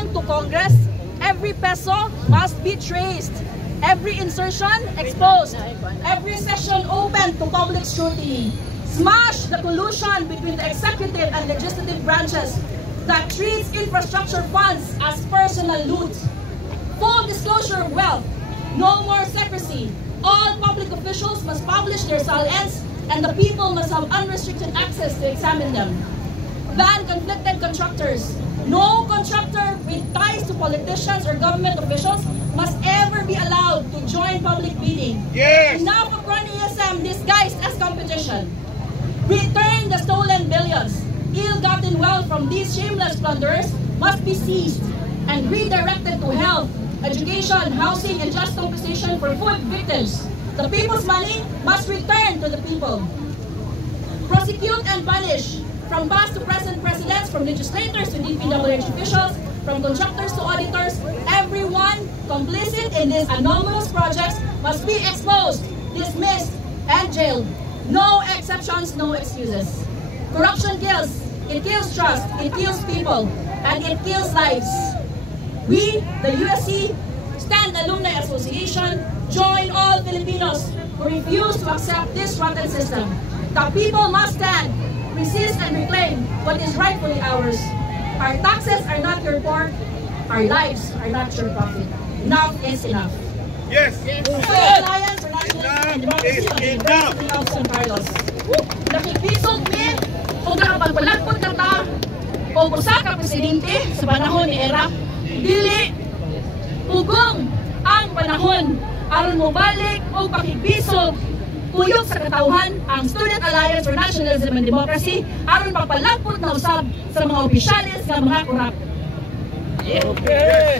to Congress, every peso must be traced, every insertion exposed, every session open to public scrutiny. Smash the collusion between the executive and legislative branches that treats infrastructure funds as personal loot. Full disclosure of wealth, no more secrecy. All public officials must publish their SALNs and the people must have unrestricted access to examine them. Ban conflicted contractors. No contractor with ties to politicians or government officials must ever be allowed to join public bidding. Yes. Enough of running ESM disguised as competition. Return the stolen billions. Ill-gotten wealth from these shameless plunderers must be seized and redirected to health, education, housing, and just compensation for food victims. The people's money must return to the people. Prosecute and punish. From past to present presidents, from legislators to DPWH officials, from contractors to auditors, everyone complicit in these anomalous projects must be exposed, dismissed, and jailed. No exceptions, no excuses. Corruption kills. It kills trust, it kills people, and it kills lives. We, the USC Stand Alumni Association, join all Filipinos who refuse to accept this rotten system. The people must stand, resist and reclaim what is rightfully ours. Our taxes are not your pork. Our lives are not your profit. Enough is enough. Yes. Alliance for National and Democracy of the University of San Carlos. Nakikisog mi kung nakapagbalagpod na ta o usa ka presidente sa panahon ni Era, dili ugong ang panahon aron mo balik o pakibisog kuyog sa katawhan ang Student Alliance for Nationalism and Democracy aron papalagpot na usab sa mga opisyalis nga mga korap. Okay.